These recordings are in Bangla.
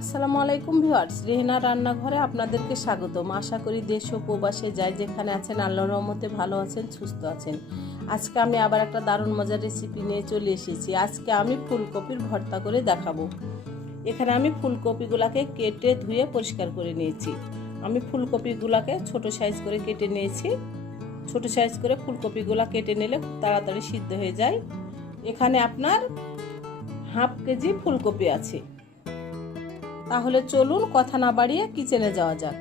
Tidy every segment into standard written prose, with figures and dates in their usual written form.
আসসালামু আলাইকুম ভিউয়ার্স, রেহেনার রান্নাঘরে আপনাদেরকে স্বাগতম। আশা করি দেশ ও প্রবাসে যাই যেখানে আছেন আল্লাহর রহমতে ভালো আছেন, সুস্থ আছেন। আজকে আমি আবার একটা দারুণ মজার রেসিপি নিয়ে চলে এসেছি। আজকে আমি ফুলকপির ভর্তা করে দেখাবো। এখানে আমি ফুলকপিগুলোকে কেটে ধুয়ে পরিষ্কার করে নিয়েছি। আমি ফুলকপিগুলোকে ছোট সাইজ করে কেটে নিয়েছি। ছোট সাইজ করে ফুলকপিগুলো কেটে নিলে খুব তাড়াতাড়ি সিদ্ধ হয়ে যায়। এখানে আপনার হাফ কেজি ফুলকপি আছে। তাহলে চলুন কথা না বাড়িয়ে কিচেনে যাওয়া যাক।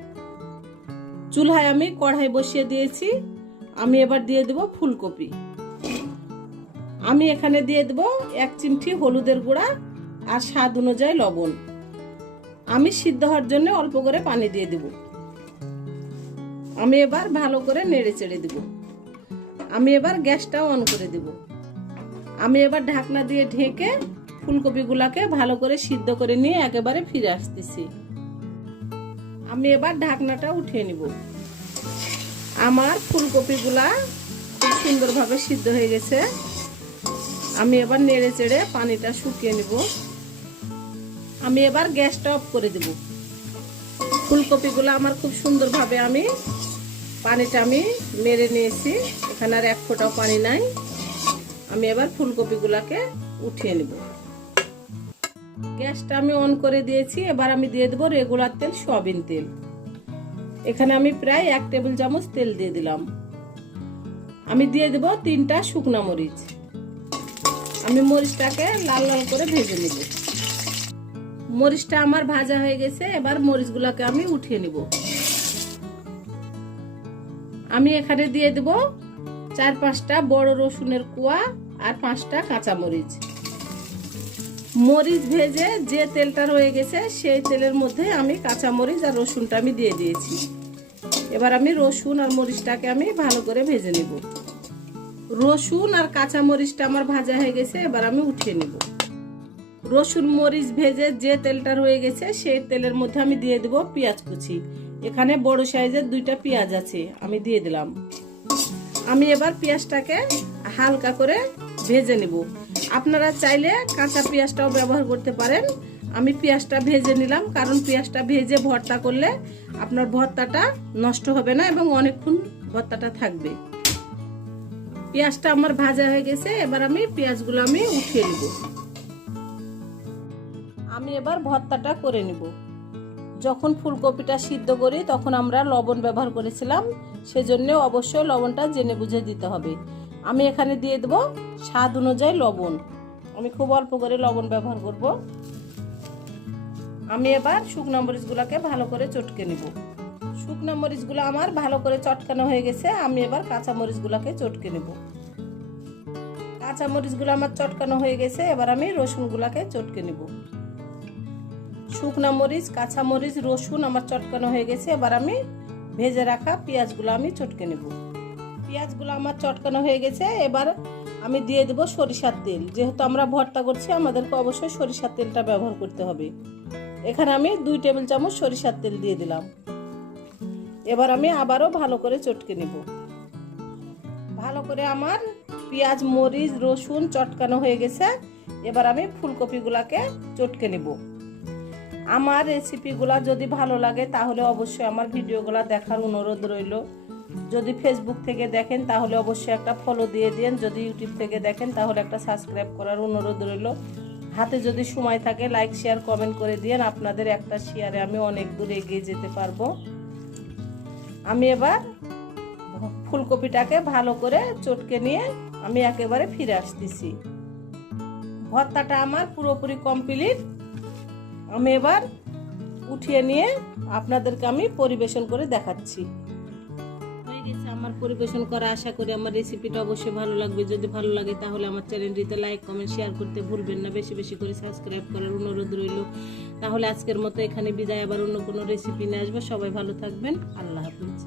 চুলায় আমি কড়াই বসিয়ে দিয়েছি। আমি এবার দিয়ে দেব ফুলকপি। আমি এখানে দিয়ে দেব 1 চিমটি হলুদের গুঁড়া আর স্বাদ অনুযায়ী লবণ। আমি সিদ্ধ হওয়ার জন্য অল্প করে পানি দিয়ে দেব। আমি এবার ভালো করে নেড়ে চেড়ে দেব। আমি এবার গ্যাসটা অন করে দেব। আমি এবার ঢাকনা দিয়ে ঢেকে ফুলকপিগুলোকে ভালো করে সিদ্ধ করে নিয়ে একেবারে ফিরে আসতেছি। আমি এবার ঢাকনাটা উঠিয়ে নিব। আমার ফুলকপিগুলা খুব সুন্দরভাবে সিদ্ধ হয়ে গেছে। আমি এবার নেড়ে চেড়ে পানিটা শুকিয়ে নিব। আমি এবার গ্যাসটা অফ করে দেব। ফুলকপিগুলো আমার খুব সুন্দরভাবে পানিটা নেড়ে নিয়েছি। এখানে আর এক ফোঁটাও পানি নাই। আমি এবার ফুলকপিগুলোকে উঠিয়ে নিব। গ্যাসটা আমি অন করে দিয়েছি। এবার আমি দিয়ে দেবো রেগুলার তেল, সয়াবিন তেল। এখানে আমি প্রায় 1 টেবিল চামচ তেল দিয়ে দিলাম। আমি দিয়ে দেবো 3টা শুকনা মরিচ। আমি মরিচটাকে লাল লাল করে ভেজে নেব। মরিচটা আমার ভাজা হয়ে গেছে। এবার মরিচগুলোকে আমি উঠিয়ে নিব। আমি এখানে দিয়ে দেব 4-5টা বড় রসুনের কোয়া আর 5টা কাঁচা মরিচ। মরিচ ভেজে যে তেলটা রয়ে গেছে সেই তেলের মধ্যে আমি কাঁচা মরিচ আর রসুনটা দিয়ে দিয়েছি। এবার আমি রসুন আর মরিচটাকে ভালো করে ভেজে নিব। রসুন আর কাঁচা মরিচটা আমার ভাজা হয়ে গেছে। এবার আমি উঠিয়ে নিব। রসুন মরিচ ভেজে যে তেলটা রয়ে গেছে সেই তেলের মধ্যে আমি দিয়ে দেব পেঁয়াজ কুচি। এখানে বড় সাইজের 2টা পেঁয়াজ আছে, আমি দিয়ে দিলাম। আমি এবার পেঁয়াজটাকে হালকা করে ভেজে নেব। আপনারা চাইলে কাঁচা পেঁয়াজটাও ব্যবহার করতে পারেন। আমি পেঁয়াজটা ভেজে নিলাম, কারণ পেঁয়াজটা ভেজে ভর্তা করলে আপনার ভর্তাটা নষ্ট হবে না এবং অনেকক্ষণ ভর্তাটা থাকবে। পেঁয়াজটা আমার ভাজা হয়ে গেছে। এবার আমি পেঁয়াজগুলো উঠিয়ে নিব। আমি এবার ভর্তাটা করে নিব। যখন ফুলকপিটা সিদ্ধ করি তখন আমরা লবণ ব্যবহার করেছিলাম, সেজন্য অবশ্যই লবণটা জেনে বুঝে দিতে হবে। আমি এখানে দিয়ে দেব স্বাদ অনুযায়ী লবণ। আমি খুব অল্প করে লবণ ব্যবহার করব। আমি এবার শুকনো মরিচগুলোকে ভালো করে চটকে নিব। শুকনো মরিচগুলো আমার ভালো করে চটকানো হয়ে গেছে। আমি এবার কাঁচা মরিচগুলোকে চটকে নেব। কাঁচা মরিচগুলো আমার চটকানো হয়ে গেছে। এবার আমি রসুনগুলোকে চটকে নেব। শুকনো মরিচ, কাঁচা মরিচ, রসুন আমার চটকানো হয়ে গেছে। এবার আমি ভেজে রাখা পেঁয়াজগুলো চটকে নেব। পেঁয়াজগুলো আমার চটকানো হয়ে গেছে। এবার আমি দিয়ে দেব সরিষার তেল। যেহেতু আমরা ভর্তা করছি আমাদেরকে অবশ্যই সরিষার তেলটা ব্যবহার করতে হবে। এখানে আমি 2 টেবিল চামচ সরিষার তেল দিয়ে দিলাম। এবার আমি আবারও ভালো করে চটকে নেব। ভালো করে আমার পেঁয়াজ, মরিচ, রসুন চটকানো হয়ে গেছে। এবার আমি ফুলকপিগুলোকে চটকে নেব। আমার রেসিপিগুলো যদি ভালো লাগে তাহলে অবশ্যই আমার ভিডিওগুলো দেখার অনুরোধ রইল। যদি ফেসবুক থেকে দেখেন তাহলে অবশ্যই একটা ফলো দিয়ে দিন। যদি ইউটিউব থেকে দেখেন তাহলে একটা সাবস্ক্রাইব করার অনুরোধ রইল। হাতে যদি সময় থাকে লাইক, শেয়ার, কমেন্ট করে দিন। আপনাদের একটা শেয়ারে আমি অনেক দূর এগিয়ে যেতে পারবো। আমি এবার ফুলকপিটাকে ভালো করে চটকে নিয়ে আমি একেবারে ফিরে আসতেছি। ভর্তাটা আমার পুরোপুরি কমপ্লিট। আমি এবার উঠিয়ে নিয়ে আপনাদেরকে পরিবেশন করে দেখাচ্ছি। হয়ে গেছে আমার পরিবেশন করা। আশা করি আমার রেসিপিটা অবশ্যই ভালো লাগবে। যদি ভালো লাগে তাহলে আমার চ্যানেলটিতে লাইক, কমেন্ট, শেয়ার করতে ভুলবেন না। বেশি বেশি করে সাবস্ক্রাইব করার অনুরোধ রইল। তাহলে আজকের মতো এখানে বিদায়। আবার অন্য কোনো রেসিপি নিয়ে আসবো। সবাই ভালো থাকবেন। আল্লাহ হাফেজ।